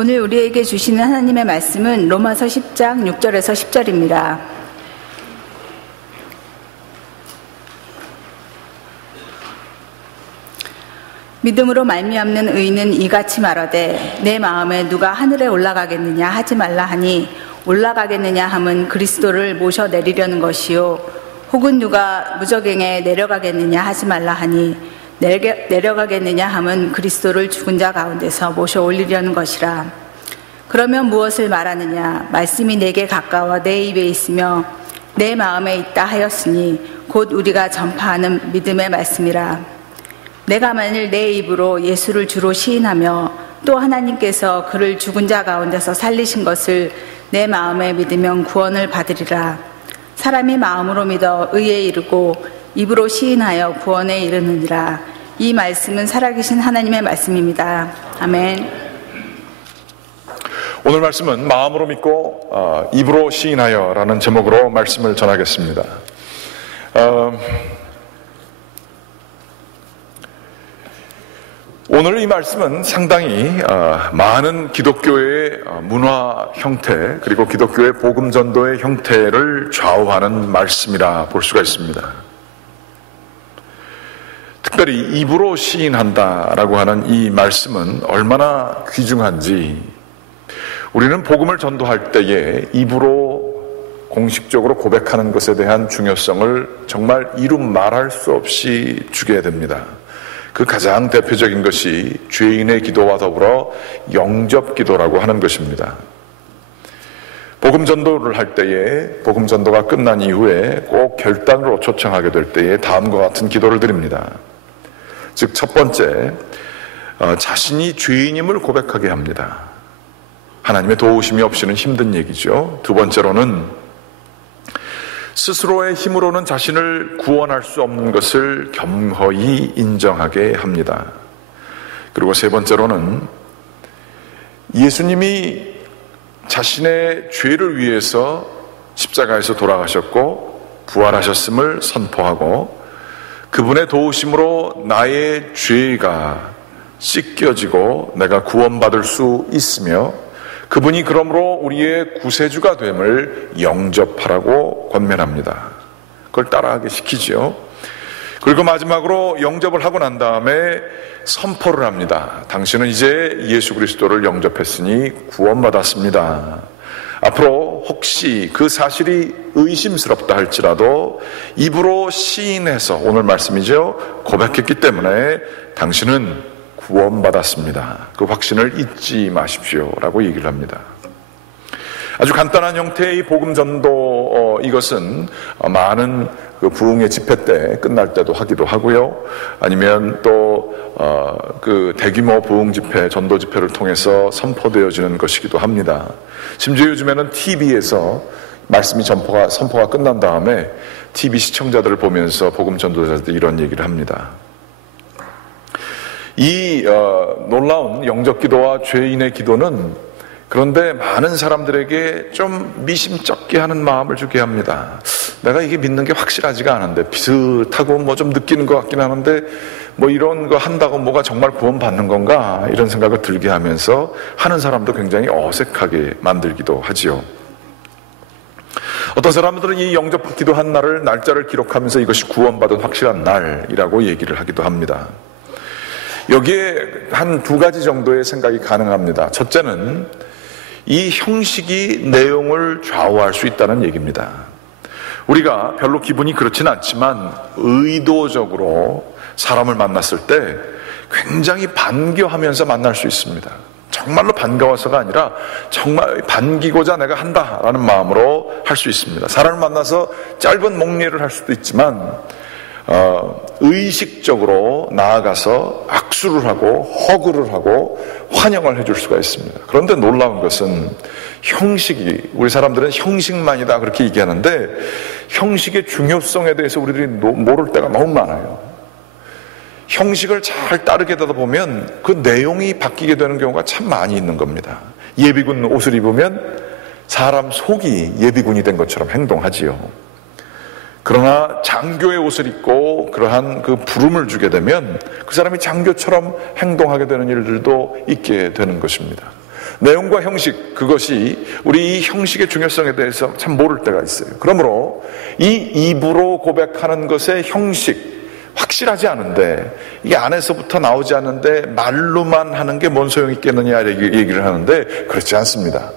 오늘 우리에게 주시는 하나님의 말씀은 로마서 10장 6절에서 10절입니다. 믿음으로 말미암는 의인은 이같이 말하되 내 마음에 누가 하늘에 올라가겠느냐 하지 말라 하니 올라가겠느냐 함은 그리스도를 모셔 내리려는 것이요 혹은 누가 무저갱에 내려가겠느냐 하지 말라 하니 내려가겠느냐 함은 그리스도를 죽은 자 가운데서 모셔 올리려는 것이라. 그러면 무엇을 말하느냐? 말씀이 내게 가까워 내 입에 있으며 내 마음에 있다 하였으니 곧 우리가 전파하는 믿음의 말씀이라. 내가 만일 내 입으로 예수를 주로 시인하며 또 하나님께서 그를 죽은 자 가운데서 살리신 것을 내 마음에 믿으면 구원을 받으리라. 사람이 마음으로 믿어 의에 이르고 입으로 시인하여 구원에 이르느니라. 이 말씀은 살아계신 하나님의 말씀입니다. 아멘. 오늘 말씀은 마음으로 믿고 입으로 시인하여 라는 제목으로 말씀을 전하겠습니다. 오늘 이 말씀은 상당히 많은 기독교의 문화 형태 그리고 기독교의 복음 전도의 형태를 좌우하는 말씀이라 볼 수가 있습니다. 특별히 입으로 시인한다라고 하는 이 말씀은 얼마나 귀중한지, 우리는 복음을 전도할 때에 입으로 공식적으로 고백하는 것에 대한 중요성을 정말 이루 말할 수 없이 주게 됩니다. 그 가장 대표적인 것이 죄인의 기도와 더불어 영접 기도라고 하는 것입니다. 복음 전도를 할 때에, 복음 전도가 끝난 이후에 꼭 결단으로 초청하게 될 때에 다음과 같은 기도를 드립니다. 즉, 첫 번째, 자신이 죄인임을 고백하게 합니다. 하나님의 도우심이 없이는 힘든 얘기죠. 두 번째로는 스스로의 힘으로는 자신을 구원할 수 없는 것을 겸허히 인정하게 합니다. 그리고 세 번째로는 예수님이 자신의 죄를 위해서 십자가에서 돌아가셨고 부활하셨음을 선포하고 그분의 도우심으로 나의 죄가 씻겨지고 내가 구원받을 수 있으며 그분이 그러므로 우리의 구세주가 됨을 영접하라고 권면합니다. 그걸 따라하게 시키지요. 그리고 마지막으로 영접을 하고 난 다음에 선포를 합니다. 당신은 이제 예수 그리스도를 영접했으니 구원받았습니다. 앞으로 혹시 그 사실이 의심스럽다 할지라도 입으로 시인해서, 오늘 말씀이죠, 고백했기 때문에 당신은 구원받았습니다. 그 확신을 잊지 마십시오 라고 얘기를 합니다. 아주 간단한 형태의 복음 전도, 이것은 많은 그 부흥의 집회 때 끝날 때도 하기도 하고요. 아니면 또 그 대규모 부흥 집회, 전도 집회를 통해서 선포되어지는 것이기도 합니다. 심지어 요즘에는 TV에서 말씀이 선포가 끝난 다음에 TV 시청자들을 보면서 복음 전도자들이 이런 얘기를 합니다. 이 놀라운 영접 기도와 죄인의 기도는 그런데 많은 사람들에게 좀 미심쩍게 하는 마음을 주게 합니다. 내가 이게 믿는 게 확실하지가 않은데, 비슷하고 뭐 좀 느끼는 것 같긴 하는데 뭐 이런 거 한다고 뭐가 정말 구원받는 건가, 이런 생각을 들게 하면서 하는 사람도 굉장히 어색하게 만들기도 하지요. 어떤 사람들은 이 영접 기도한 날을, 날짜를 기록하면서 이것이 구원받은 확실한 날이라고 얘기를 하기도 합니다. 여기에 한 두 가지 정도의 생각이 가능합니다. 첫째는 이 형식이 내용을 좌우할 수 있다는 얘기입니다. 우리가 별로 기분이 그렇진 않지만 의도적으로 사람을 만났을 때 굉장히 반겨하면서 만날 수 있습니다. 정말로 반가워서가 아니라 정말 반기고자 내가 한다라는 마음으로 할 수 있습니다. 사람을 만나서 짧은 목례를 할 수도 있지만 의식적으로 나아가서 악수를 하고 허그를 하고 환영을 해줄 수가 있습니다. 그런데 놀라운 것은 형식이, 우리 사람들은 형식만이다 그렇게 얘기하는데 형식의 중요성에 대해서 우리들이 모를 때가 너무 많아요. 형식을 잘 따르게 되다 보면 그 내용이 바뀌게 되는 경우가 참 많이 있는 겁니다. 예비군 옷을 입으면 사람 속이 예비군이 된 것처럼 행동하지요. 그러나 장교의 옷을 입고 그러한 그 부름을 주게 되면 그 사람이 장교처럼 행동하게 되는 일들도 있게 되는 것입니다. 내용과 형식, 그것이 우리 이 형식의 중요성에 대해서 참 모를 때가 있어요. 그러므로 이 입으로 고백하는 것의 형식, 확실하지 않은데, 이게 안에서부터 나오지 않는데 말로만 하는 게 뭔 소용이 있겠느냐 얘기를 하는데, 그렇지 않습니다.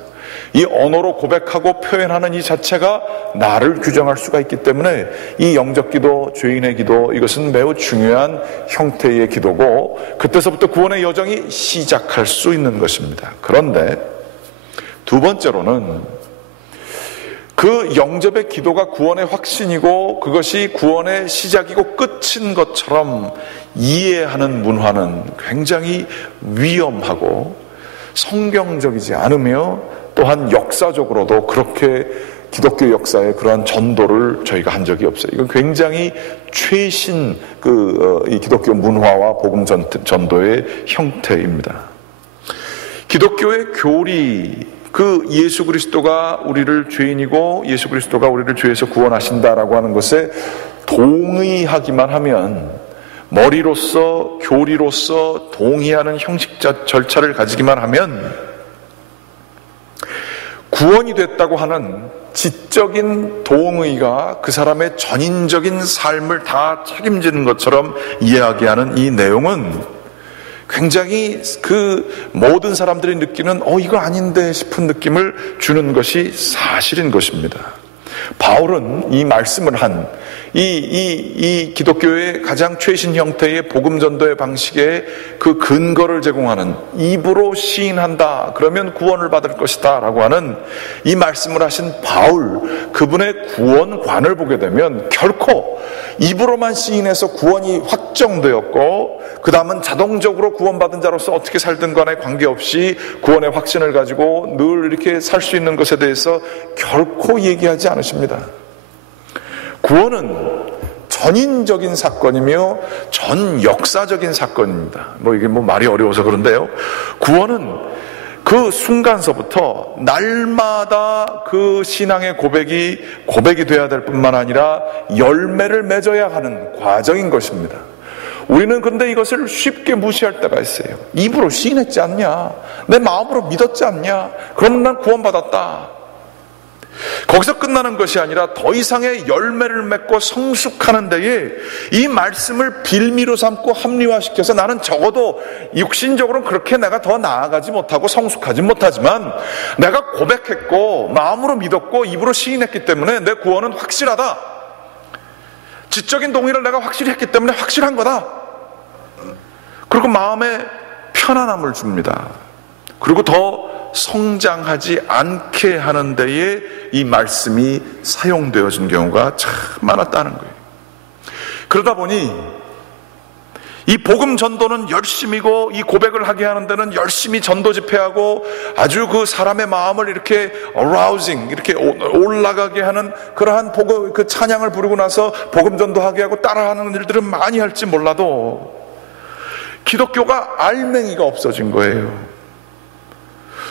이 언어로 고백하고 표현하는 이 자체가 나를 규정할 수가 있기 때문에 이 영적 기도, 죄인의 기도, 이것은 매우 중요한 형태의 기도고, 그때서부터 구원의 여정이 시작할 수 있는 것입니다. 그런데 두 번째로는 그 영접의 기도가 구원의 확신이고 그것이 구원의 시작이고 끝인 것처럼 이해하는 문화는 굉장히 위험하고 성경적이지 않으며, 또한 역사적으로도 그렇게 기독교 역사에 그러한 전도를 저희가 한 적이 없어요. 이건 굉장히 최신 이 기독교 문화와 복음 전도의 형태입니다. 기독교의 교리, 그 예수 그리스도가 우리를 죄인이고 예수 그리스도가 우리를 죄에서 구원하신다라고 하는 것에 동의하기만 하면, 머리로서 교리로서 동의하는 형식 절차를 가지기만 하면 구원이 됐다고 하는 지적인 동의가 그 사람의 전인적인 삶을 다 책임지는 것처럼 이야기하는 이 내용은 굉장히 그 모든 사람들이 느끼는 이거 아닌데 싶은 느낌을 주는 것이 사실인 것입니다. 바울은 이 말씀을 한 이 기독교의 가장 최신 형태의 복음 전도의 방식의 그 근거를 제공하는, 입으로 시인한다 그러면 구원을 받을 것이다 라고 하는 이 말씀을 하신 바울, 그분의 구원관을 보게 되면 결코 입으로만 시인해서 구원이 확정되었고 그 다음은 자동적으로 구원받은 자로서 어떻게 살든 간에 관계없이 구원의 확신을 가지고 늘 이렇게 살 수 있는 것에 대해서 결코 얘기하지 않으십니다. 구원은 전인적인 사건이며 전 역사적인 사건입니다. 이게 말이 어려워서 그런데요. 구원은 그 순간서부터 날마다 그 신앙의 고백이 돼야 될 뿐만 아니라 열매를 맺어야 하는 과정인 것입니다. 우리는 근데 이것을 쉽게 무시할 때가 있어요. 입으로 시인했지 않냐? 내 마음으로 믿었지 않냐? 그러면 난 구원받았다. 거기서 끝나는 것이 아니라 더 이상의 열매를 맺고 성숙하는 데에 이 말씀을 빌미로 삼고 합리화시켜서 나는 적어도 육신적으로는 그렇게 내가 더 나아가지 못하고 성숙하지 못하지만 내가 고백했고 마음으로 믿었고 입으로 시인했기 때문에 내 구원은 확실하다. 지적인 동의를 내가 확실히 했기 때문에 확실한 거다. 그리고 마음에 편안함을 줍니다. 그리고 더 성장하지 않게 하는 데에 이 말씀이 사용되어진 경우가 참 많았다는 거예요. 그러다 보니 이 복음 전도는 열심이고 이 고백을 하게 하는 데는 열심히 전도 집회하고 아주 그 사람의 마음을 이렇게 arousing, 이렇게 올라가게 하는 그러한 그 찬양을 부르고 나서 복음 전도하게 하고 따라하는 일들은 많이 할지 몰라도 기독교가 알맹이가 없어진 거예요.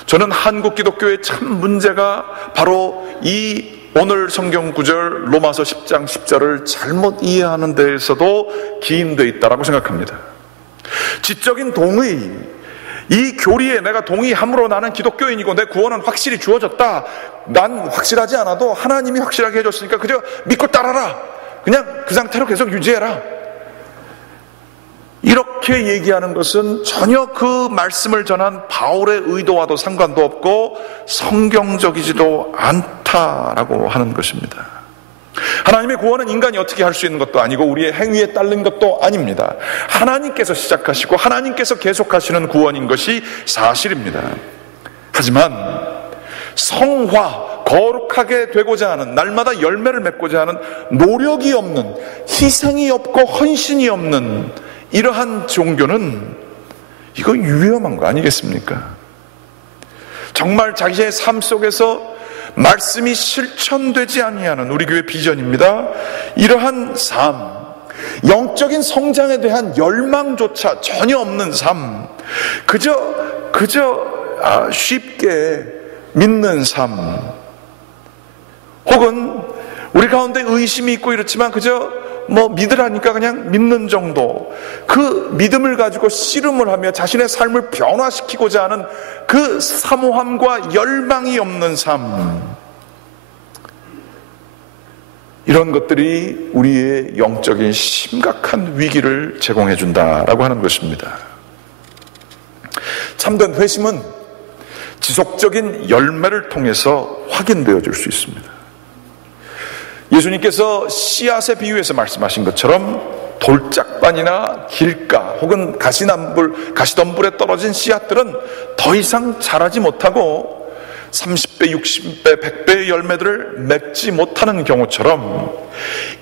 저는 한국 기독교의 참 문제가 바로 이 오늘 성경 구절 로마서 10장 10절을 잘못 이해하는 데에서도 기인되어 있다고 생각합니다. 지적인 동의, 이 교리에 내가 동의함으로 나는 기독교인이고 내 구원은 확실히 주어졌다. 난 확실하지 않아도 하나님이 확실하게 해줬으니까 그저 믿고 따라라. 그냥 그 상태로 계속 유지해라. 이렇게 얘기하는 것은 전혀 그 말씀을 전한 바울의 의도와도 상관도 없고 성경적이지도 않다라고 하는 것입니다. 하나님의 구원은 인간이 어떻게 할 수 있는 것도 아니고 우리의 행위에 따른 것도 아닙니다. 하나님께서 시작하시고 하나님께서 계속하시는 구원인 것이 사실입니다. 하지만 성화, 거룩하게 되고자 하는, 날마다 열매를 맺고자 하는 노력이 없는, 희생이 없고 헌신이 없는 이러한 종교는 이거 위험한 거 아니겠습니까? 정말 자기의 삶 속에서 말씀이 실천되지 아니하는 우리 교회 비전입니다. 이러한 삶, 영적인 성장에 대한 열망조차 전혀 없는 삶, 그저 쉽게 믿는 삶, 혹은 우리 가운데 의심이 있고 이렇지만 그저 믿으라니까 그냥 믿는 정도, 그 믿음을 가지고 씨름을 하며 자신의 삶을 변화시키고자 하는 그 사모함과 열망이 없는 삶, 이런 것들이 우리의 영적인 심각한 위기를 제공해 준다라고 하는 것입니다. 참된 회심은 지속적인 열매를 통해서 확인되어질 수 있습니다. 예수님께서 씨앗의 비유에서 말씀하신 것처럼 돌짝반이나 길가 혹은 가시덤불에 떨어진 씨앗들은 더 이상 자라지 못하고 30배, 60배, 100배의 열매들을 맺지 못하는 경우처럼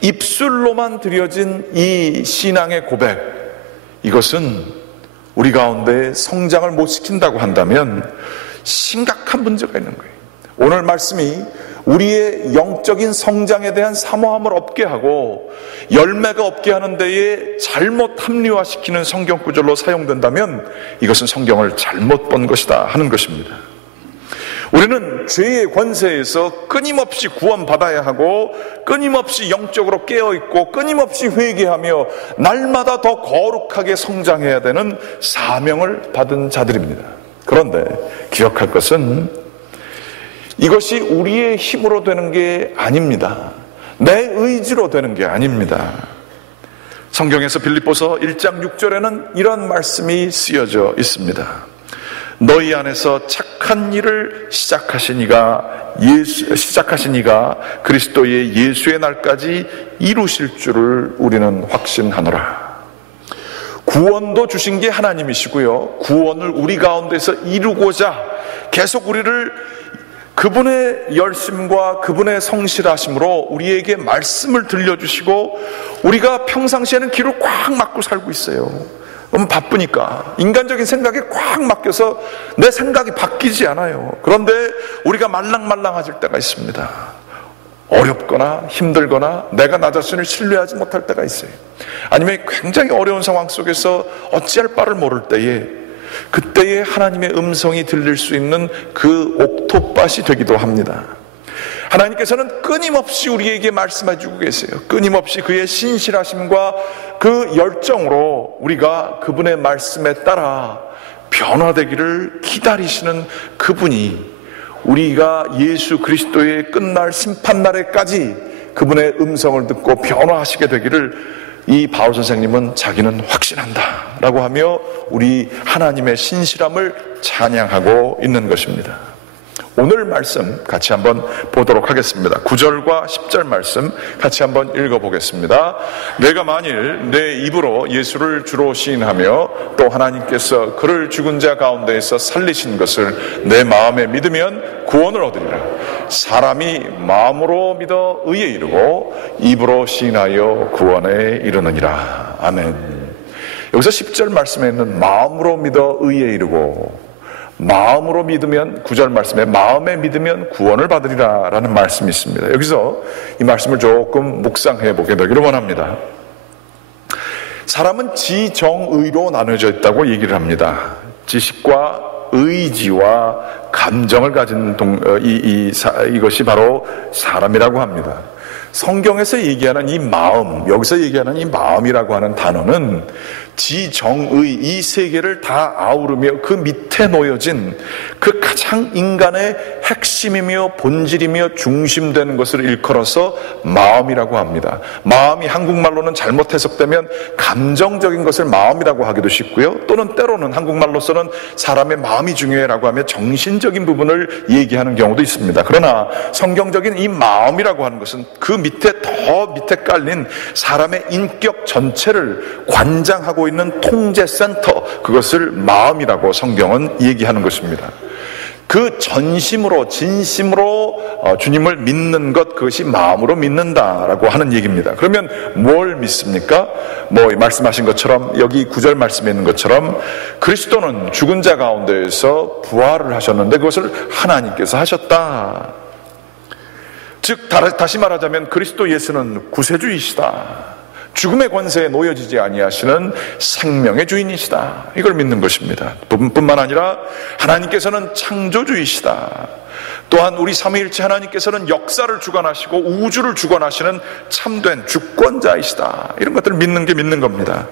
입술로만 드려진 이 신앙의 고백, 이것은 우리 가운데 성장을 못 시킨다고 한다면 심각한 문제가 있는 거예요. 오늘 말씀이 우리의 영적인 성장에 대한 사모함을 없게 하고 열매가 없게 하는 데에 잘못 합리화시키는 성경 구절로 사용된다면 이것은 성경을 잘못 본 것이다 하는 것입니다. 우리는 죄의 권세에서 끊임없이 구원받아야 하고 끊임없이 영적으로 깨어있고 끊임없이 회개하며 날마다 더 거룩하게 성장해야 되는 사명을 받은 자들입니다. 그런데 기억할 것은 이것이 우리의 힘으로 되는 게 아닙니다. 내 의지로 되는 게 아닙니다. 성경에서 빌립보서 1장 6절에는 이런 말씀이 쓰여져 있습니다. 너희 안에서 착한 일을 시작하신 이가 그리스도의 예수의 날까지 이루실 줄을 우리는 확신하노라. 구원도 주신 게 하나님이시고요, 구원을 우리 가운데서 이루고자 계속 우리를 그분의 열심과 그분의 성실하심으로 우리에게 말씀을 들려주시고 우리가 평상시에는 귀를 꽉 막고 살고 있어요. 너무 바쁘니까 인간적인 생각에 꽉 막혀서 내 생각이 바뀌지 않아요. 그런데 우리가 말랑말랑해질 때가 있습니다. 어렵거나 힘들거나 내가 나 자신을 신뢰하지 못할 때가 있어요. 아니면 굉장히 어려운 상황 속에서 어찌할 바를 모를 때에, 그때에 하나님의 음성이 들릴 수 있는 그 옥토밭이 되기도 합니다. 하나님께서는 끊임없이 우리에게 말씀해주고 계세요. 끊임없이 그의 신실하심과 그 열정으로 우리가 그분의 말씀에 따라 변화되기를 기다리시는 그분이 우리가 예수 그리스도의 끝날 심판날에까지 그분의 음성을 듣고 변화하시게 되기를 이 바울 선생님은 자기는 확신한다 라고 하며 우리 하나님의 신실함을 찬양하고 있는 것입니다. 오늘 말씀 같이 한번 보도록 하겠습니다. 9절과 10절 말씀 같이 한번 읽어보겠습니다. 내가 만일 내 입으로 예수를 주로 시인하며 또 하나님께서 그를 죽은 자 가운데에서 살리신 것을 내 마음에 믿으면 구원을 얻으리라. 사람이 마음으로 믿어 의에 이르고 입으로 시인하여 구원에 이르느니라. 아멘. 여기서 10절 말씀에 있는 마음으로 믿어 의에 이르고, 마음으로 믿으면, 9절 말씀에 마음에 믿으면 구원을 받으리라 라는 말씀이 있습니다. 여기서 이 말씀을 조금 묵상해 보게 되기를 원합니다. 사람은 지정의로 나눠져 있다고 얘기를 합니다. 지식과 의지와 감정을 가진 이것이 바로 사람이라고 합니다. 성경에서 얘기하는 이 마음, 여기서 얘기하는 이 마음이라고 하는 단어는 지정의, 이 세 개를 다 아우르며 그 밑에 놓여진 그 가장 인간의 핵심이며 본질이며 중심되는 것을 일컬어서 마음이라고 합니다. 마음이 한국말로는 잘못 해석되면 감정적인 것을 마음이라고 하기도 쉽고요, 또는 때로는 한국말로서는 사람의 마음이 중요해라고 하며 정신적인 부분을 얘기하는 경우도 있습니다. 그러나 성경적인 이 마음이라고 하는 것은 그 밑에 더 밑에 깔린 사람의 인격 전체를 관장하고 있는 통제센터, 그것을 마음이라고 성경은 얘기하는 것입니다. 그 전심으로 진심으로 주님을 믿는 것, 그것이 마음으로 믿는다라고 하는 얘기입니다. 그러면 뭘 믿습니까? 말씀하신 것처럼 여기 9절 말씀에 있는 것처럼 그리스도는 죽은 자 가운데에서 부활을 하셨는데 그것을 하나님께서 하셨다. 즉 다시 말하자면 그리스도 예수는 구세주이시다. 죽음의 권세에 놓여지지 아니하시는 생명의 주인이시다. 이걸 믿는 것입니다. 뿐만 아니라 하나님께서는 창조주이시다. 또한 우리 삼위일체 하나님께서는 역사를 주관하시고 우주를 주관하시는 참된 주권자이시다. 이런 것들을 믿는 게 믿는 겁니다.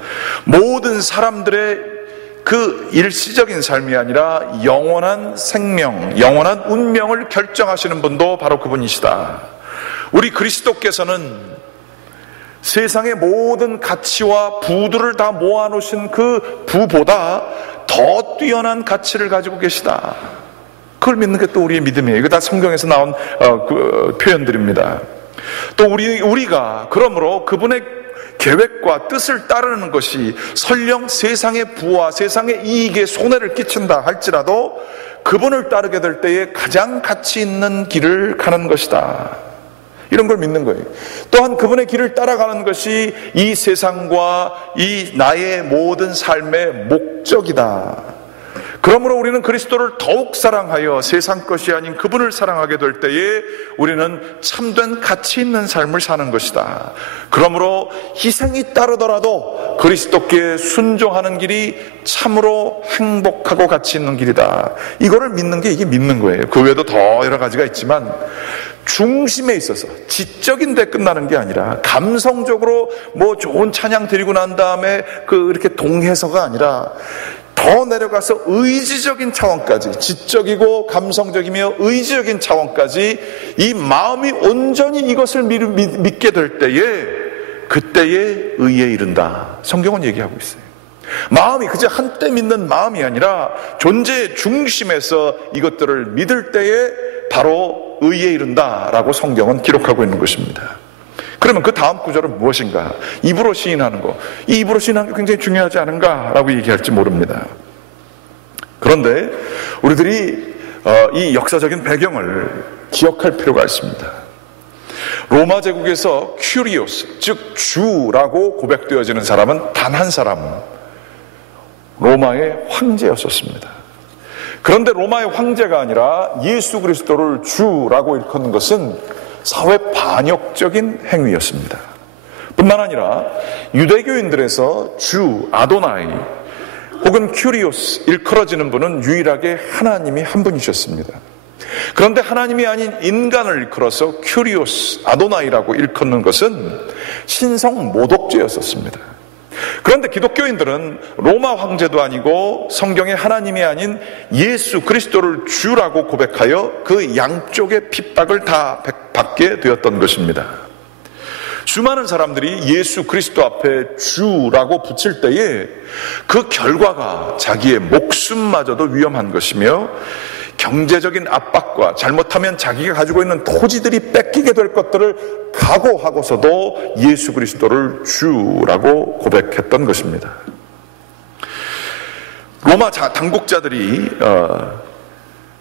모든 사람들의 그 일시적인 삶이 아니라 영원한 생명, 영원한 운명을 결정하시는 분도 바로 그분이시다. 우리 그리스도께서는 세상의 모든 가치와 부들을 다 모아놓으신 그 부보다 더 뛰어난 가치를 가지고 계시다. 그걸 믿는 게 또 우리의 믿음이에요. 이거 다 성경에서 나온 그 표현들입니다. 또 우리가 그러므로 그분의 계획과 뜻을 따르는 것이 설령 세상의 부와 세상의 이익에 손해를 끼친다 할지라도 그분을 따르게 될 때에 가장 가치 있는 길을 가는 것이다. 이런 걸 믿는 거예요. 또한 그분의 길을 따라가는 것이 이 세상과 이 나의 모든 삶의 목적이다. 그러므로 우리는 그리스도를 더욱 사랑하여 세상 것이 아닌 그분을 사랑하게 될 때에 우리는 참된 가치 있는 삶을 사는 것이다. 그러므로 희생이 따르더라도 그리스도께 순종하는 길이 참으로 행복하고 가치 있는 길이다. 이거를 믿는 게 이게 믿는 거예요. 그 외에도 더 여러 가지가 있지만 중심에 있어서 지적인 데 끝나는 게 아니라 감성적으로 뭐 좋은 찬양 드리고 난 다음에 이렇게 동해서가 아니라 더 내려가서 의지적인 차원까지, 지적이고 감성적이며 의지적인 차원까지 이 마음이 온전히 이것을 믿게 될 때에 그때에 의에 이른다. 성경은 얘기하고 있어요. 마음이 그저 한때 믿는 마음이 아니라 존재의 중심에서 이것들을 믿을 때에 바로 의에 이른다라고 성경은 기록하고 있는 것입니다. 그러면 그 다음 구절은 무엇인가? 입으로 시인하는 거. 이 입으로 시인하는 게 굉장히 중요하지 않은가라고 얘기할지 모릅니다. 그런데 우리들이 이 역사적인 배경을 기억할 필요가 있습니다. 로마 제국에서 큐리오스, 즉 주라고 고백되어지는 사람은 단 한 사람, 로마의 황제였었습니다. 그런데 로마의 황제가 아니라 예수 그리스도를 주라고 일컫는 것은 사회 반역적인 행위였습니다. 뿐만 아니라 유대교인들에서 주, 아도나이 혹은 큐리오스 일컬어지는 분은 유일하게 하나님이 한 분이셨습니다. 그런데 하나님이 아닌 인간을 일컬어서 큐리오스, 아도나이라고 일컫는 것은 신성 모독죄였었습니다. 그런데 기독교인들은 로마 황제도 아니고 성경의 하나님이 아닌 예수 그리스도를 주라고 고백하여 그 양쪽의 핍박을 다 받게 되었던 것입니다. 수많은 사람들이 예수 그리스도 앞에 주라고 붙일 때에 그 결과가 자기의 목숨마저도 위험한 것이며 경제적인 압박과 잘못하면 자기가 가지고 있는 토지들이 뺏기게 될 것들을 각오하고서도 예수 그리스도를 주라고 고백했던 것입니다. 로마 당국자들이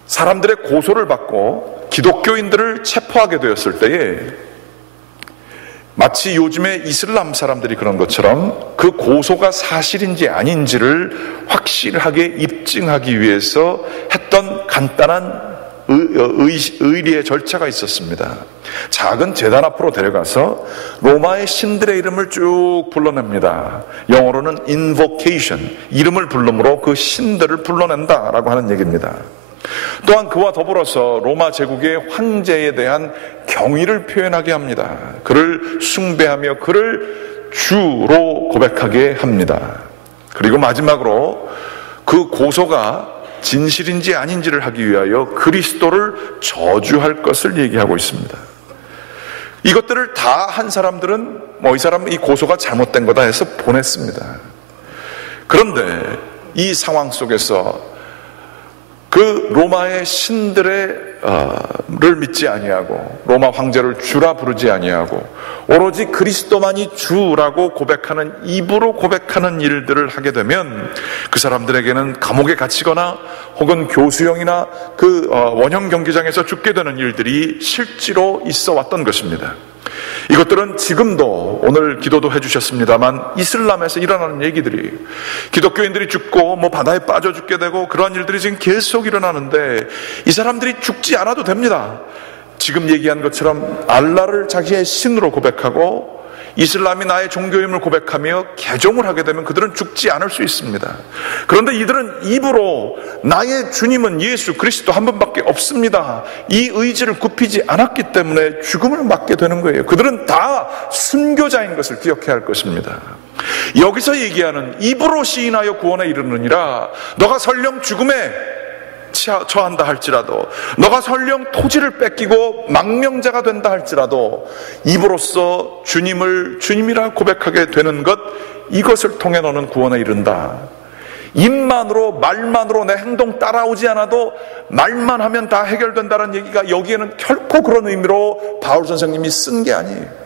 사람들의 고소를 받고 기독교인들을 체포하게 되었을 때에 마치 요즘에 이슬람 사람들이 그런 것처럼 그 고소가 사실인지 아닌지를 확실하게 입증하기 위해서 했던 간단한 의리의 절차가 있었습니다. 작은 제단 앞으로 데려가서 로마의 신들의 이름을 쭉 불러냅니다. 영어로는 invocation, 이름을 부름으로 그 신들을 불러낸다라고 하는 얘기입니다. 또한 그와 더불어서 로마 제국의 황제에 대한 경의를 표현하게 합니다. 그를 숭배하며 그를 주로 고백하게 합니다. 그리고 마지막으로 그 고소가 진실인지 아닌지를 하기 위하여 그리스도를 저주할 것을 얘기하고 있습니다. 이것들을 다 한 사람들은 이 사람은 이 고소가 잘못된 거다 해서 보냈습니다. 그런데 이 상황 속에서 그 로마의 신들을 믿지 아니하고 로마 황제를 주라 부르지 아니하고 오로지 그리스도만이 주라고 고백하는, 입으로 고백하는 일들을 하게 되면 그 사람들에게는 감옥에 갇히거나 혹은 교수형이나 그 원형 경기장에서 죽게 되는 일들이 실제로 있어 왔던 것입니다. 이것들은 지금도 오늘 기도도 해주셨습니다만 이슬람에서 일어나는 얘기들이, 기독교인들이 죽고 바다에 빠져 죽게 되고 그러한 일들이 지금 계속 일어나는데 이 사람들이 죽지 않아도 됩니다. 지금 얘기한 것처럼 알라를 자기의 신으로 고백하고 이슬람이 나의 종교임을 고백하며 개종을 하게 되면 그들은 죽지 않을 수 있습니다. 그런데 이들은 입으로 나의 주님은 예수 그리스도 한 분밖에 없습니다, 이 의지를 굽히지 않았기 때문에 죽음을 맞게 되는 거예요. 그들은 다 순교자인 것을 기억해야 할 것입니다. 여기서 얘기하는 입으로 시인하여 구원에 이르느니라, 너가 설령 죽음에 처한다 할지라도, 너가 설령 토지를 뺏기고 망명자가 된다 할지라도 입으로써 주님을 주님이라 고백하게 되는 것, 이것을 통해 너는 구원에 이른다. 입만으로, 말만으로 내 행동 따라오지 않아도 말만 하면 다 해결된다는 얘기가 여기에는 결코 그런 의미로 바울 선생님이 쓴 게 아니에요.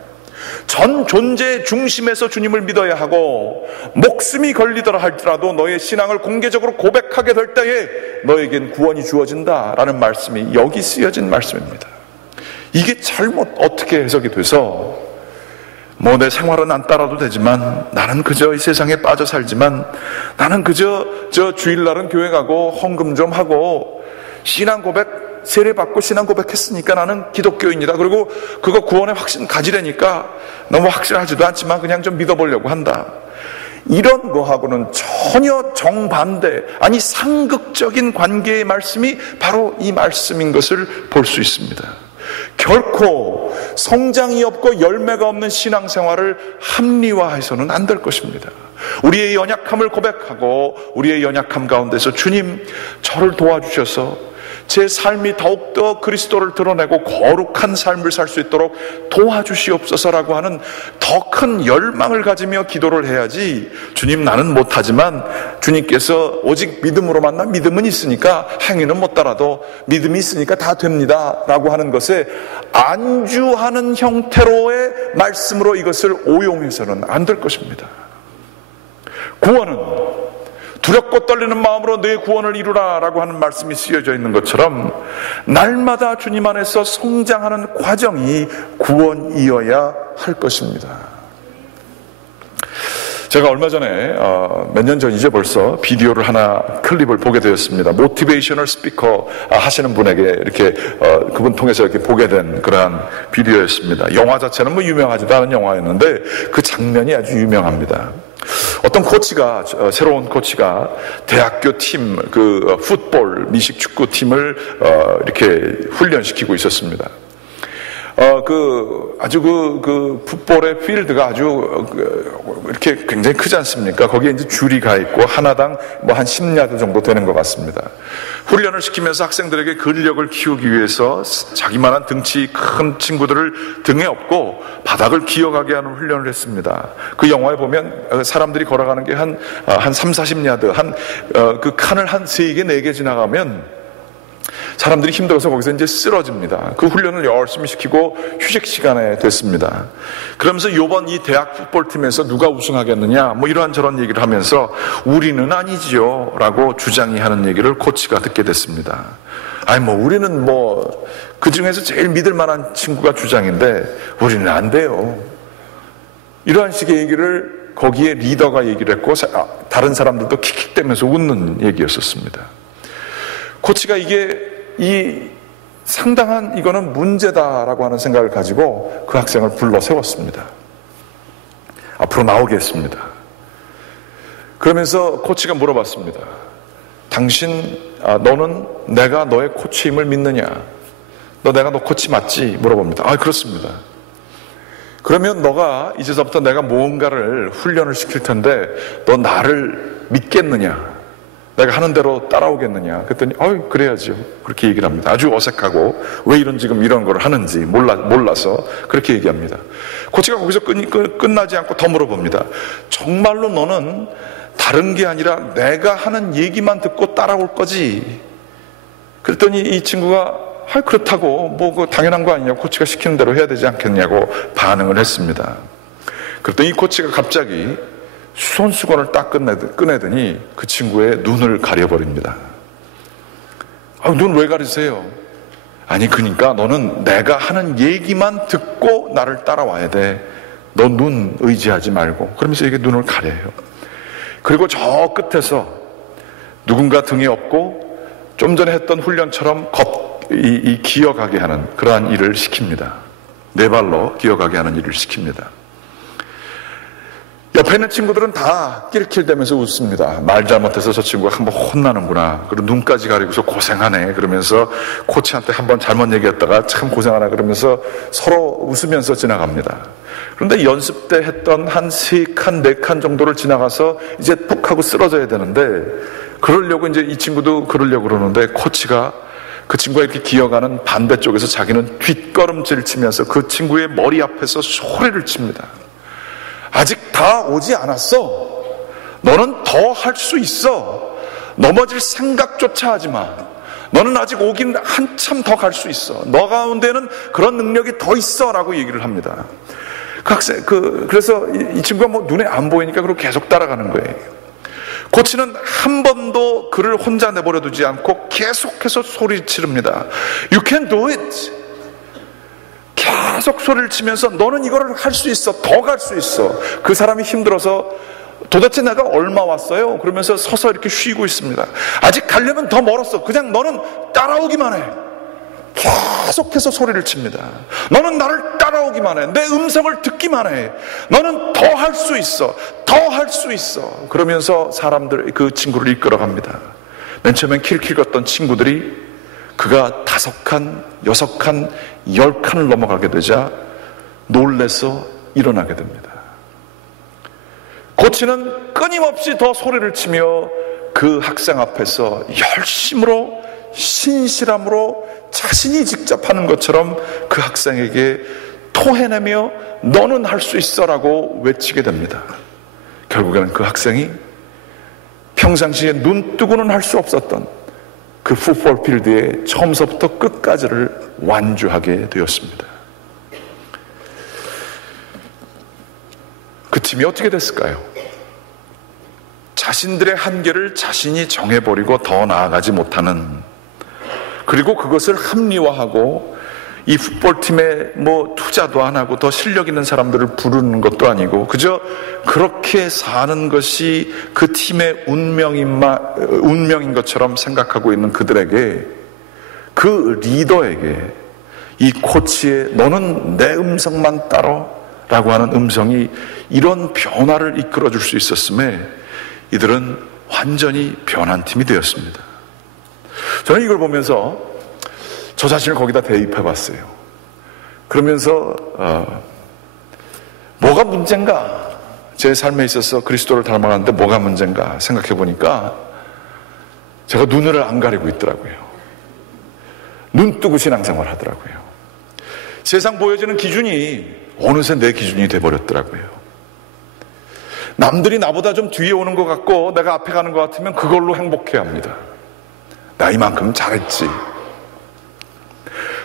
전 존재의 중심에서 주님을 믿어야 하고 목숨이 걸리더라 할지라도 너의 신앙을 공개적으로 고백하게 될 때에 너에겐 구원이 주어진다라는 말씀이 여기 쓰여진 말씀입니다. 이게 잘못 어떻게 해석이 돼서 뭐 내 생활은 안 따라도 되지만 나는 그저 이 세상에 빠져 살지만 나는 그저 주일날은 교회 가고 헌금 좀 하고 신앙 고백 세례 받고 신앙 고백했으니까 나는 기독교인이다, 그리고 그거 구원의 확신 가지려니까 너무 확실하지도 않지만 그냥 좀 믿어보려고 한다, 이런 거하고는 전혀 정반대, 아니 상극적인 관계의 말씀이 바로 이 말씀인 것을 볼 수 있습니다. 결코 성장이 없고 열매가 없는 신앙생활을 합리화해서는 안 될 것입니다. 우리의 연약함을 고백하고 우리의 연약함 가운데서 주님 저를 도와주셔서 제 삶이 더욱더 그리스도를 드러내고 거룩한 삶을 살 수 있도록 도와주시옵소서라고 하는 더 큰 열망을 가지며 기도를 해야지, 주님 나는 못하지만 주님께서 오직 믿음으로 만나 믿음은 있으니까 행위는 못 따라도 믿음이 있으니까 다 됩니다 라고 하는 것에 안주하는 형태로의 말씀으로 이것을 오용해서는 안 될 것입니다. 구원은 두렵고 떨리는 마음으로 내 구원을 이루라 라고 하는 말씀이 쓰여져 있는 것처럼 날마다 주님 안에서 성장하는 과정이 구원이어야 할 것입니다. 제가 얼마 전에 몇 년 전이죠 벌써 비디오를 하나 클립을 보게 되었습니다. 모티베이셔널 스피커 하시는 분에게 이렇게 그분 통해서 이렇게 보게 된 그러한 비디오였습니다. 영화 자체는 뭐 유명하지도 않은 영화였는데 그 장면이 아주 유명합니다. 어떤 코치가, 새로운 코치가 대학교 팀, 그 풋볼 미식 축구 팀을 이렇게 훈련시키고 있었습니다. 아주 그 풋볼의 필드가 아주 이렇게 굉장히 크지 않습니까? 거기에 이제 줄이 가 있고 하나당 뭐 한 10야드 정도 되는 것 같습니다. 훈련을 시키면서 학생들에게 근력을 키우기 위해서 자기만한 등치 큰 친구들을 등에 업고 바닥을 기어가게 하는 훈련을 했습니다. 그 영화에 보면 사람들이 걸어가는 게 한 3, 40야드, 그 칸을 한 3개, 4개 지나가면 사람들이 힘들어서 거기서 이제 쓰러집니다. 그 훈련을 열심히 시키고 휴식 시간에 됐습니다. 그러면서 요번 이 대학 풋볼팀에서 누가 우승하겠느냐 뭐 이러한저런 얘기를 하면서 우리는 아니지요 라고 주장이 하는 얘기를 코치가 듣게 됐습니다. 아니 뭐 우리는 뭐 그 중에서 제일 믿을 만한 친구가 주장인데 우리는 안 돼요. 이러한 식의 얘기를 거기에 리더가 얘기를 했고 다른 사람들도 킥킥대면서 웃는 얘기였었습니다. 코치가 이 상당한 이거는 문제다라고 하는 생각을 가지고 그 학생을 불러 세웠습니다. 앞으로 나오게 했습니다. 그러면서 코치가 물어봤습니다. 너는 내가 너의 코치임을 믿느냐? 내가 너 코치 맞지? 물어봅니다. 아, 그렇습니다. 그러면 너가 이제서부터 내가 무언가를 훈련을 시킬 텐데 너 나를 믿겠느냐? 내가 하는 대로 따라오겠느냐? 그랬더니 그래야죠. 그렇게 얘기를 합니다. 아주 어색하고 왜 지금 이런 걸 하는지 몰라서 그렇게 얘기합니다. 코치가 거기서 끝나지 않고 더 물어봅니다. 정말로 너는 다른 게 아니라 내가 하는 얘기만 듣고 따라올 거지? 그랬더니 이 친구가 그렇다고 뭐 그거 당연한 거 아니냐고, 코치가 시키는 대로 해야 되지 않겠냐고 반응을 했습니다. 그랬더니 이 코치가 갑자기 손수건을 딱 꺼내더니 그 친구의 눈을 가려버립니다. 눈 왜 가리세요? 아니 그러니까 너는 내가 하는 얘기만 듣고 나를 따라와야 돼. 너 눈 의지하지 말고. 그러면서 이게 눈을 가려요. 그리고 저 끝에서 누군가 등에 업고 좀 전에 했던 훈련처럼 기어가게 하는 그러한 일을 시킵니다. 네 발로 기어가게 하는 일을 시킵니다. 옆에 있는 친구들은 다 낄낄대면서 웃습니다. 말 잘못해서 저 친구가 한번 혼나는구나. 그리고 눈까지 가리고서 고생하네. 그러면서 코치한테 한번 잘못 얘기했다가 참 고생하나 그러면서 서로 웃으면서 지나갑니다. 그런데 연습 때 했던 한 3칸, 4칸 정도를 지나가서 이제 푹 하고 쓰러져야 되는데, 그러려고 이제 이 친구도 그러려고 그러는데 코치가 그 친구가 이렇게 기어가는 반대쪽에서 자기는 뒷걸음질 치면서 그 친구의 머리 앞에서 소리를 칩니다. 아직 다 오지 않았어. 너는 더 할 수 있어. 넘어질 생각조차 하지 마. 너는 아직 오긴 한참 더 갈 수 있어. 너 가운데는 그런 능력이 더 있어. 라고 얘기를 합니다. 그래서 이 친구가 뭐 눈에 안 보이니까 그러고 계속 따라가는 거예요. 코치는 한 번도 그를 혼자 내버려 두지 않고 계속해서 소리 지릅니다. You can do it. 계속 소리를 치면서 너는 이거를 할 수 있어. 더 갈 수 있어. 그 사람이 힘들어서 도대체 내가 얼마 왔어요? 그러면서 서서 이렇게 쉬고 있습니다. 아직 가려면 더 멀었어. 그냥 너는 따라오기만 해. 계속해서 소리를 칩니다. 너는 나를 따라오기만 해. 내 음성을 듣기만 해. 너는 더 할 수 있어. 더 할 수 있어. 그러면서 사람들, 그 친구를 이끌어갑니다. 맨 처음엔 킬킬 걷던 친구들이 그가 5칸, 6칸, 10칸을 넘어가게 되자 놀래서 일어나게 됩니다. 코치는 끊임없이 더 소리를 치며 그 학생 앞에서 열심으로, 신실함으로 자신이 직접 하는 것처럼 그 학생에게 토해내며 너는 할 수 있어 라고 외치게 됩니다. 결국에는 그 학생이 평상시에 눈 뜨고는 할 수 없었던 그 풋볼 필드에 처음서부터 끝까지를 완주하게 되었습니다. 그 팀이 어떻게 됐을까요? 자신들의 한계를 자신이 정해버리고 더 나아가지 못하는, 그리고 그것을 합리화하고 이 풋볼팀에 뭐 투자도 안 하고 더 실력 있는 사람들을 부르는 것도 아니고 그저 그렇게 사는 것이 그 팀의 운명인 것처럼 생각하고 있는 그들에게, 그 리더에게 이 코치의 너는 내 음성만 따라 라고 하는 음성이 이런 변화를 이끌어줄 수 있었음에 이들은 완전히 변한 팀이 되었습니다. 저는 이걸 보면서 저 자신을 거기다 대입해 봤어요. 그러면서 뭐가 문제인가? 제 삶에 있어서 그리스도를 닮아가는데 뭐가 문제인가 생각해 보니까 제가 눈을 안 가리고 있더라고요. 눈 뜨고 신앙생활 하더라고요. 세상 보여지는 기준이 어느새 내 기준이 돼버렸더라고요. 남들이 나보다 좀 뒤에 오는 것 같고 내가 앞에 가는 것 같으면 그걸로 행복해합니다. 나 이만큼 잘했지.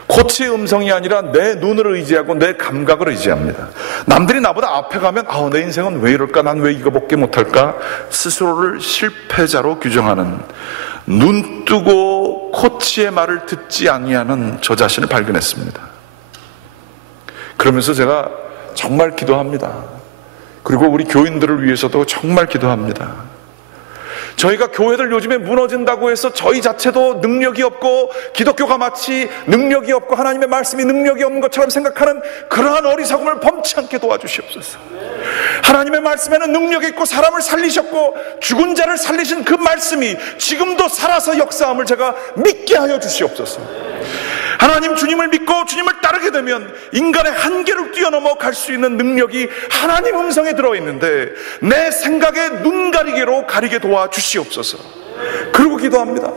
코치의 음성이 아니라 내 눈을 의지하고 내 감각을 의지합니다. 남들이 나보다 앞에 가면 내 인생은 왜 이럴까? 난 왜 이거밖에 못할까? 스스로를 실패자로 규정하는, 눈 뜨고 코치의 말을 듣지 아니하는 저 자신을 발견했습니다. 그러면서 제가 정말 기도합니다. 그리고 우리 교인들을 위해서도 정말 기도합니다. 저희가 교회들 요즘에 무너진다고 해서 저희 자체도 능력이 없고 기독교가 마치 능력이 없고 하나님의 말씀이 능력이 없는 것처럼 생각하는 그러한 어리석음을 범치 않게 도와주시옵소서. 하나님의 말씀에는 능력이 있고 사람을 살리셨고 죽은 자를 살리신 그 말씀이 지금도 살아서 역사함을 제가 믿게 하여 주시옵소서. 하나님, 주님을 믿고 주님을 따르게 되면 인간의 한계를 뛰어넘어 갈 수 있는 능력이 하나님 음성에 들어있는데 내 생각에 눈 가리개로 가리게 도와주시옵소서. 그리고 기도합니다.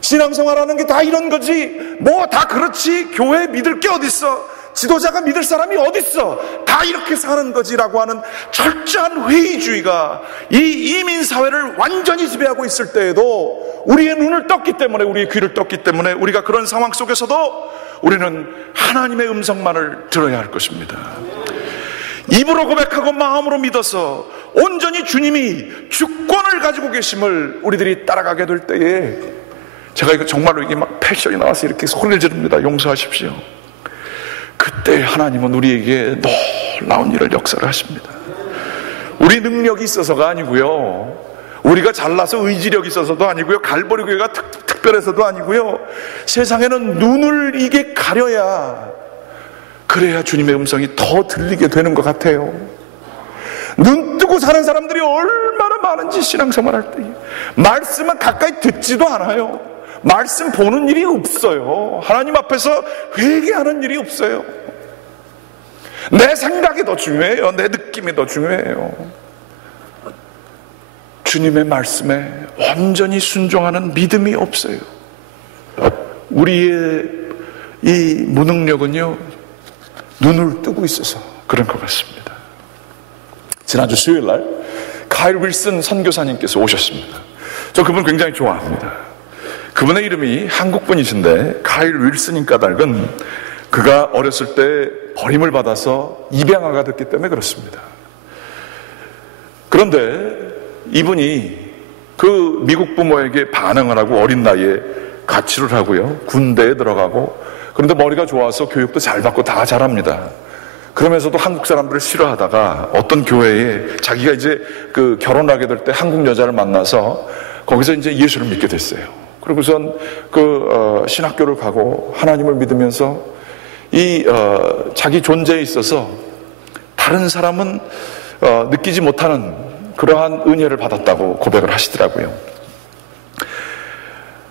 신앙생활하는 게 다 이런 거지, 뭐 다 그렇지, 교회 믿을 게 어딨어, 지도자가 믿을 사람이 어딨어, 다 이렇게 사는 거지라고 하는 철저한 회의주의가 이 이민사회를 완전히 지배하고 있을 때에도 우리의 눈을 떴기 때문에, 우리의 귀를 떴기 때문에 우리가 그런 상황 속에서도 우리는 하나님의 음성만을 들어야 할 것입니다. 입으로 고백하고 마음으로 믿어서 온전히 주님이 주권을 가지고 계심을 우리들이 따라가게 될 때에, 제가 이거 정말로 이게 막 패션이 나와서 이렇게 소리를 지릅니다. 용서하십시오. 그때 하나님은 우리에게 놀라운 일을 역사를 하십니다. 우리 능력이 있어서가 아니고요, 우리가 잘나서 의지력이 있어서도 아니고요, 갈보리 교회가 특별해서도 아니고요, 세상에는 눈을 이게 가려야, 그래야 주님의 음성이 더 들리게 되는 것 같아요. 눈 뜨고 사는 사람들이 얼마나 많은지 신앙생활할 때 말씀은 가까이 듣지도 않아요. 말씀 보는 일이 없어요. 하나님 앞에서 회개하는 일이 없어요. 내 생각이 더 중요해요. 내 느낌이 더 중요해요. 주님의 말씀에 완전히 순종하는 믿음이 없어요. 우리의 이 무능력은요, 눈을 뜨고 있어서 그런 것 같습니다. 지난주 수요일날 카일 윌슨 선교사님께서 오셨습니다. 저 그분 굉장히 좋아합니다. 그분의 이름이 한국분이신데 카일 윌슨인 까닭은 그가 어렸을 때 버림을 받아서 입양아가 됐기 때문에 그렇습니다. 그런데 이분이 그 미국 부모에게 반항을 하고 어린 나이에 가출을 하고요, 군대에 들어가고, 그런데 머리가 좋아서 교육도 잘 받고 다 잘합니다. 그러면서도 한국 사람들을 싫어하다가 어떤 교회에 자기가 이제 그 결혼하게 될 때 한국 여자를 만나서 거기서 이제 예수를 믿게 됐어요. 그리고선 신학교를 가고 하나님을 믿으면서 자기 존재에 있어서 다른 사람은 느끼지 못하는 그러한 은혜를 받았다고 고백을 하시더라고요.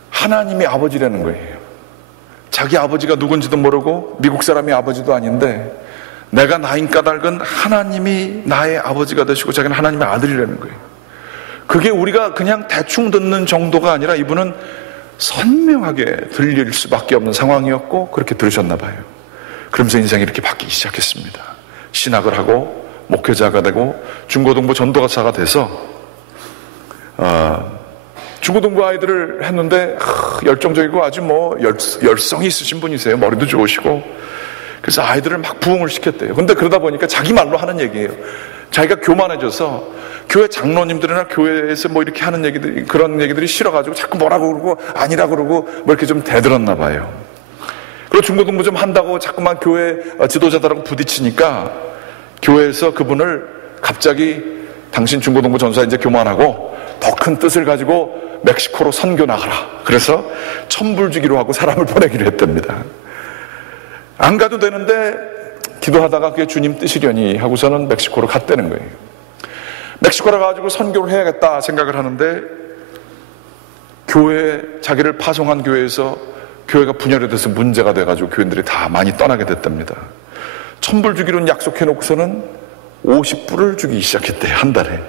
하나님이 아버지라는 거예요. 자기 아버지가 누군지도 모르고 미국 사람이 아버지도 아닌데 내가 나인 까닭은 하나님이 나의 아버지가 되시고 자기는 하나님의 아들이라는 거예요. 그게 우리가 그냥 대충 듣는 정도가 아니라 이분은 선명하게 들릴 수밖에 없는 상황이었고 그렇게 들으셨나 봐요. 그러면서 인생이 이렇게 바뀌기 시작했습니다. 신학을 하고 목회자가 되고 중고등부 전도사가 돼서 중고등부 아이들을 했는데 열정적이고 아주 열성이 있으신 분이세요. 머리도 좋으시고. 그래서 아이들을 막 부흥을 시켰대요. 근데 그러다 보니까 자기 말로 하는 얘기예요. 자기가 교만해져서 교회 장로님들이나 교회에서 이렇게 하는 얘기들이, 그런 얘기들이 싫어가지고 자꾸 뭐라고 그러고 아니라고 그러고 이렇게 좀 대들었나 봐요. 그리고 중고등부 좀 한다고 자꾸만 교회 지도자들하고 부딪히니까 교회에서 그분을 갑자기 당신 중고등부 전사 이제 교만하고 더 큰 뜻을 가지고 멕시코로 선교 나가라. 그래서 천불 주기로 하고 사람을 보내기로 했답니다. 안 가도 되는데 기도하다가 그게 주님 뜻이려니 하고서는 멕시코로 갔다는 거예요. 멕시코로 가가지고 선교를 해야겠다 생각을 하는데 자기를 파송한 교회에서 교회가 분열이 돼서 문제가 돼가지고 교인들이 다 많이 떠나게 됐답니다. 1000불 주기로 약속해놓고서는 50불을 주기 시작했대요. 한 달에.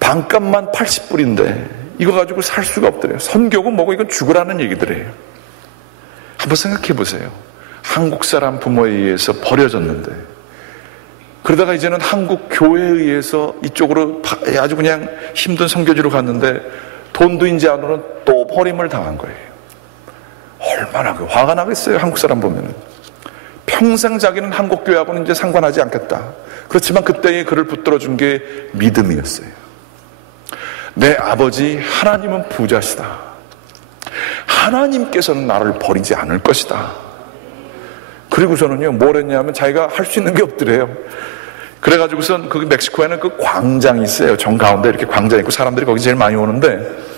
반값만 80불인데 이거 가지고 살 수가 없더래요. 선교고 뭐고 이건 죽으라는 얘기들이에요. 한번 생각해 보세요. 한국 사람 부모에 의해서 버려졌는데 그러다가 이제는 한국 교회에 의해서 이쪽으로 아주 그냥 힘든 선교지로 갔는데 돈도 인지 안 오는 또 버림을 당한 거예요. 얼마나 화가 나겠어요. 한국 사람 보면은. 평생 자기는 한국 교회하고는 이제 상관하지 않겠다. 그렇지만 그때의 그를 붙들어준 게 믿음이었어요. 내 아버지 하나님은 부자시다. 하나님께서는 나를 버리지 않을 것이다. 그리고서는요, 뭘 했냐면 자기가 할 수 있는 게 없더래요. 그래가지고선 그 멕시코에는 그 광장이 있어요. 정 가운데 이렇게 광장이 있고 사람들이 거기 제일 많이 오는데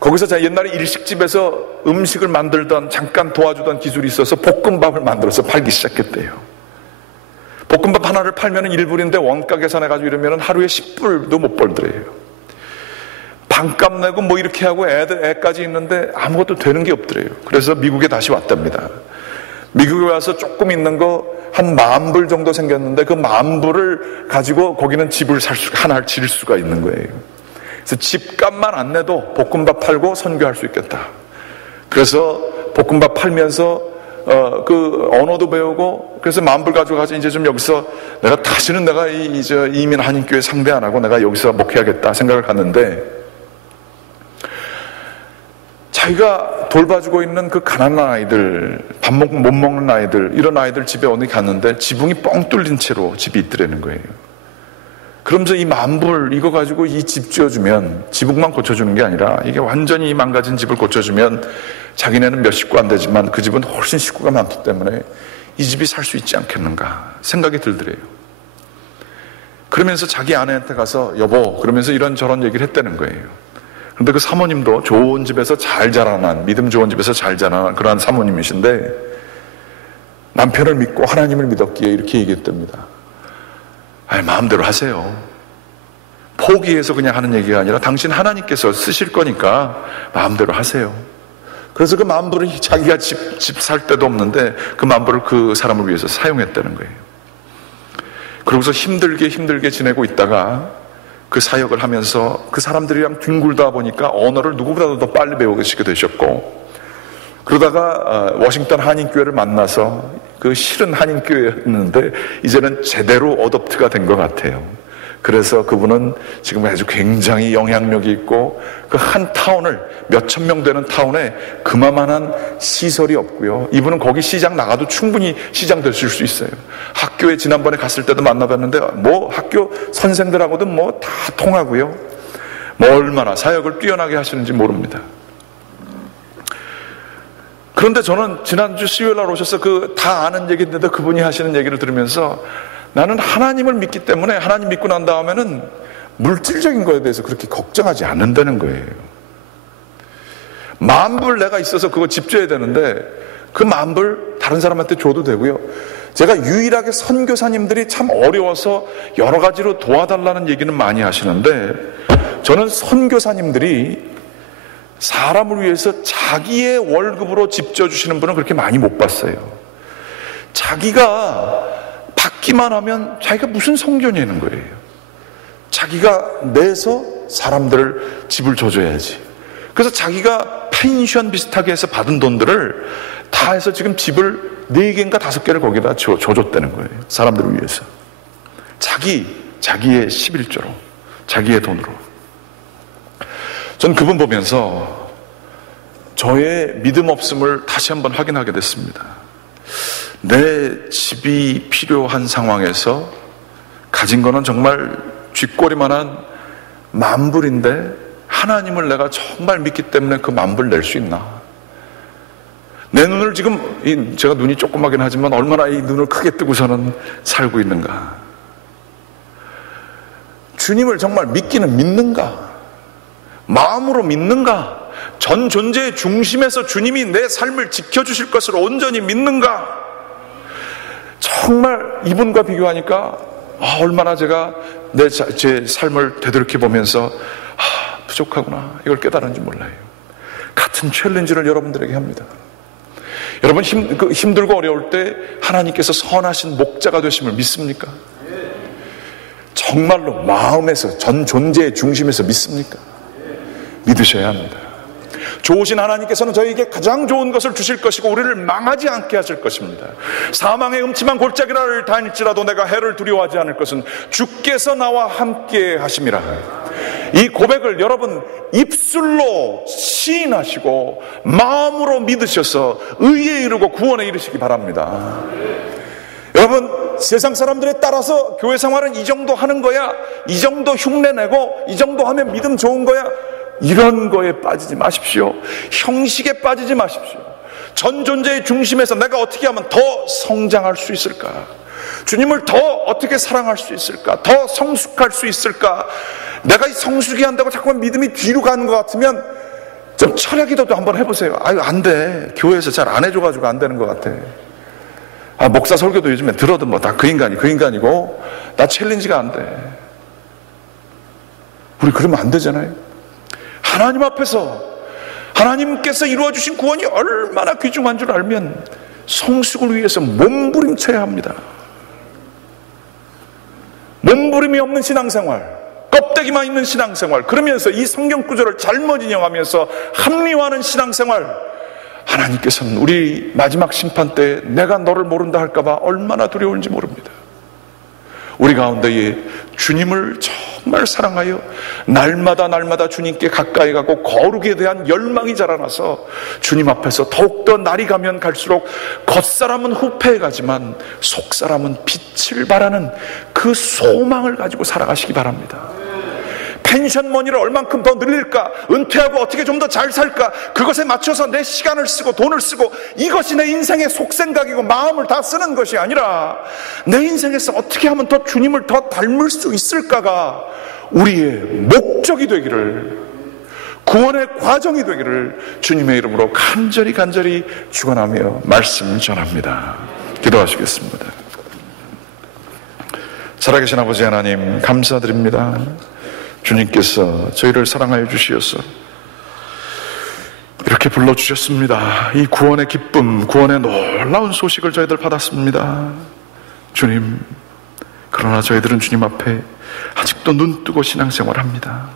거기서 옛날에 일식집에서 음식을 만들던 잠깐 도와주던 기술이 있어서 볶음밥을 만들어서 팔기 시작했대요. 볶음밥 하나를 팔면 1불인데 원가 계산해가지고 이러면 하루에 10불도 못 벌더래요. 반값 내고 이렇게 하고 애까지 있는데 아무것도 되는 게 없더래요. 그래서 미국에 다시 왔답니다. 미국에 와서 조금 있는 거 한 10,000불 정도 생겼는데 그 10,000불을 가지고 거기는 집을 하나를 지을 수가 있는 거예요. 그래서 집값만 안 내도 볶음밥 팔고 선교할 수 있겠다. 그래서 볶음밥 팔면서 그 언어도 배우고 그래서 10,000불 가지고 이제 좀 여기서 다시는 내가 이민 한인교회 상대 안 하고 내가 여기서 목회하겠다 생각을 하는데 자기가 돌봐주고 있는 그 가난한 아이들, 밥 못 먹는 아이들, 이런 아이들 집에 어디 갔는데 지붕이 뻥 뚫린 채로 집이 있더라는 거예요. 그러면서 이 10,000불 이거 가지고 이 집 지어주면 지붕만 고쳐주는 게 아니라 이게 완전히 망가진 집을 고쳐주면 자기네는 몇 식구 안 되지만 그 집은 훨씬 식구가 많기 때문에 이 집이 살 수 있지 않겠는가 생각이 들더래요. 그러면서 자기 아내한테 가서 여보 그러면서 이런저런 얘기를 했다는 거예요. 그런데 그 사모님도 좋은 집에서 잘 자라난, 믿음 좋은 집에서 잘 자라난 그러한 사모님이신데 남편을 믿고 하나님을 믿었기에 이렇게 얘기했답니다. 아니, 마음대로 하세요. 포기해서 그냥 하는 얘기가 아니라 당신 하나님께서 쓰실 거니까 마음대로 하세요. 그래서 그 만불을 자기가 집 살 데도 없는데 그 만불을 그 사람을 위해서 사용했다는 거예요. 그러고서 힘들게 지내고 있다가 그 사역을 하면서 그 사람들이랑 뒹굴다 보니까 언어를 누구보다도 더 빨리 배우시게 되셨고, 그러다가 워싱턴 한인교회를 만나서 그 실은 한인교회였는데 이제는 제대로 어댑트가 된 것 같아요. 그래서 그분은 지금 아주 굉장히 영향력이 있고 그 한 타운을 몇천 명 되는 타운에 그만한 시설이 없고요. 이분은 거기 시장 나가도 충분히 시장 되실 수 있어요. 학교에 지난번에 갔을 때도 만나봤는데 뭐 학교 선생들하고도 뭐 다 통하고요. 뭐 얼마나 사역을 뛰어나게 하시는지 모릅니다. 그런데 저는 지난주 수요일날 오셔서 그 다 아는 얘기인데도 그분이 하시는 얘기를 들으면서 나는 하나님을 믿기 때문에 하나님 믿고 난 다음에는 물질적인 거에 대해서 그렇게 걱정하지 않는다는 거예요. 만불 내가 있어서 그거 집 줘야 되는데 그 만불 다른 사람한테 줘도 되고요. 제가 유일하게 선교사님들이 참 어려워서 여러 가지로 도와달라는 얘기는 많이 하시는데 저는 선교사님들이 사람을 위해서 자기의 월급으로 집 져주시는 분은 그렇게 많이 못 봤어요. 자기가 받기만 하면 자기가 무슨 성전이는 거예요. 자기가 내서 사람들을 집을 줘줘야지. 그래서 자기가 펜션 비슷하게 해서 받은 돈들을 다 해서 지금 집을 4개인가 5개를 거기다 줘줬다는 거예요. 사람들을 위해서. 자기의 11조로, 자기의 돈으로. 전 그분 보면서 저의 믿음 없음을 다시 한번 확인하게 됐습니다. 내 집이 필요한 상황에서 가진 거는 정말 쥐꼬리만한 만불인데 하나님을 내가 정말 믿기 때문에 그 만불 낼 수 있나? 내 눈을 지금, 제가 눈이 조그마긴 하지만 얼마나 이 눈을 크게 뜨고서는 살고 있는가? 주님을 정말 믿기는 믿는가? 마음으로 믿는가? 전 존재의 중심에서 주님이 내 삶을 지켜주실 것을 온전히 믿는가? 정말 이분과 비교하니까 얼마나 제가 제 삶을 되돌이켜보면서 부족하구나 이걸 깨달은지 몰라요. 같은 챌린지를 여러분들에게 합니다. 여러분 힘들고 어려울 때 하나님께서 선하신 목자가 되심을 믿습니까? 정말로 마음에서 전 존재의 중심에서 믿습니까? 믿으셔야 합니다. 좋으신 하나님께서는 저희에게 가장 좋은 것을 주실 것이고 우리를 망하지 않게 하실 것입니다. 사망의 음침한 골짜기를 다닐지라도 내가 해를 두려워하지 않을 것은 주께서 나와 함께 하심이라. 이 고백을 여러분 입술로 시인하시고 마음으로 믿으셔서 의에 이르고 구원에 이르시기 바랍니다. 여러분 세상 사람들에 따라서 교회 생활은 이 정도 하는 거야, 이 정도 흉내내고 이 정도 하면 믿음 좋은 거야, 이런 거에 빠지지 마십시오. 형식에 빠지지 마십시오. 전 존재의 중심에서 내가 어떻게 하면 더 성장할 수 있을까? 주님을 더 어떻게 사랑할 수 있을까? 더 성숙할 수 있을까? 내가 이 성숙이 한다고 자꾸만 믿음이 뒤로 가는 것 같으면 좀 철야 기도도 한번 해보세요. 아유 안 돼. 교회에서 잘 안 해줘가지고 안 되는 것 같아. 목사 설교도 요즘에 들어도 뭐 다 그 인간이고 나 챌린지가 안 돼. 우리 그러면 안 되잖아요. 하나님 앞에서 하나님께서 이루어주신 구원이 얼마나 귀중한 줄 알면 성숙을 위해서 몸부림쳐야 합니다. 몸부림이 없는 신앙생활, 껍데기만 있는 신앙생활, 그러면서 이 성경 구절을 잘못 인용하면서 합리화하는 신앙생활, 하나님께서는 우리 마지막 심판 때 내가 너를 모른다 할까봐 얼마나 두려운지 모릅니다. 우리 가운데에 주님을 정말 사랑하여 날마다 주님께 가까이 가고 거룩에 대한 열망이 자라나서 주님 앞에서 더욱더 날이 가면 갈수록 겉사람은 후패해 가지만 속사람은 빛을 발하는 그 소망을 가지고 살아가시기 바랍니다. 펜션머니를 얼만큼 더 늘릴까, 은퇴하고 어떻게 좀 더 잘 살까, 그것에 맞춰서 내 시간을 쓰고 돈을 쓰고 이것이 내 인생의 속생각이고 마음을 다 쓰는 것이 아니라 내 인생에서 어떻게 하면 더 주님을 더 닮을 수 있을까가 우리의 목적이 되기를, 구원의 과정이 되기를 주님의 이름으로 간절히 축원하며 말씀을 전합니다. 기도하시겠습니다. 살아계신 아버지 하나님 감사드립니다. 주님께서 저희를 사랑하여 주시어서 이렇게 불러주셨습니다. 이 구원의 기쁨, 구원의 놀라운 소식을 저희들 받았습니다. 주님, 그러나 저희들은 주님 앞에 아직도 눈뜨고 신앙생활합니다.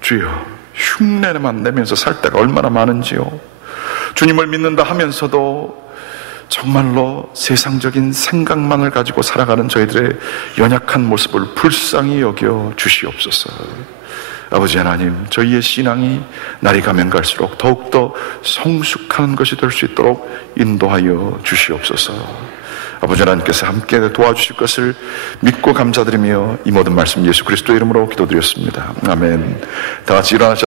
주여, 흉내만 내면서 살 때가 얼마나 많은지요. 주님을 믿는다 하면서도 정말로 세상적인 생각만을 가지고 살아가는 저희들의 연약한 모습을 불쌍히 여겨 주시옵소서. 아버지 하나님, 저희의 신앙이 날이 가면 갈수록 더욱더 성숙한 것이 될 수 있도록 인도하여 주시옵소서. 아버지 하나님께서 함께 도와주실 것을 믿고 감사드리며 이 모든 말씀 예수 그리스도의 이름으로 기도드렸습니다. 아멘. 다 같이 일어나셔서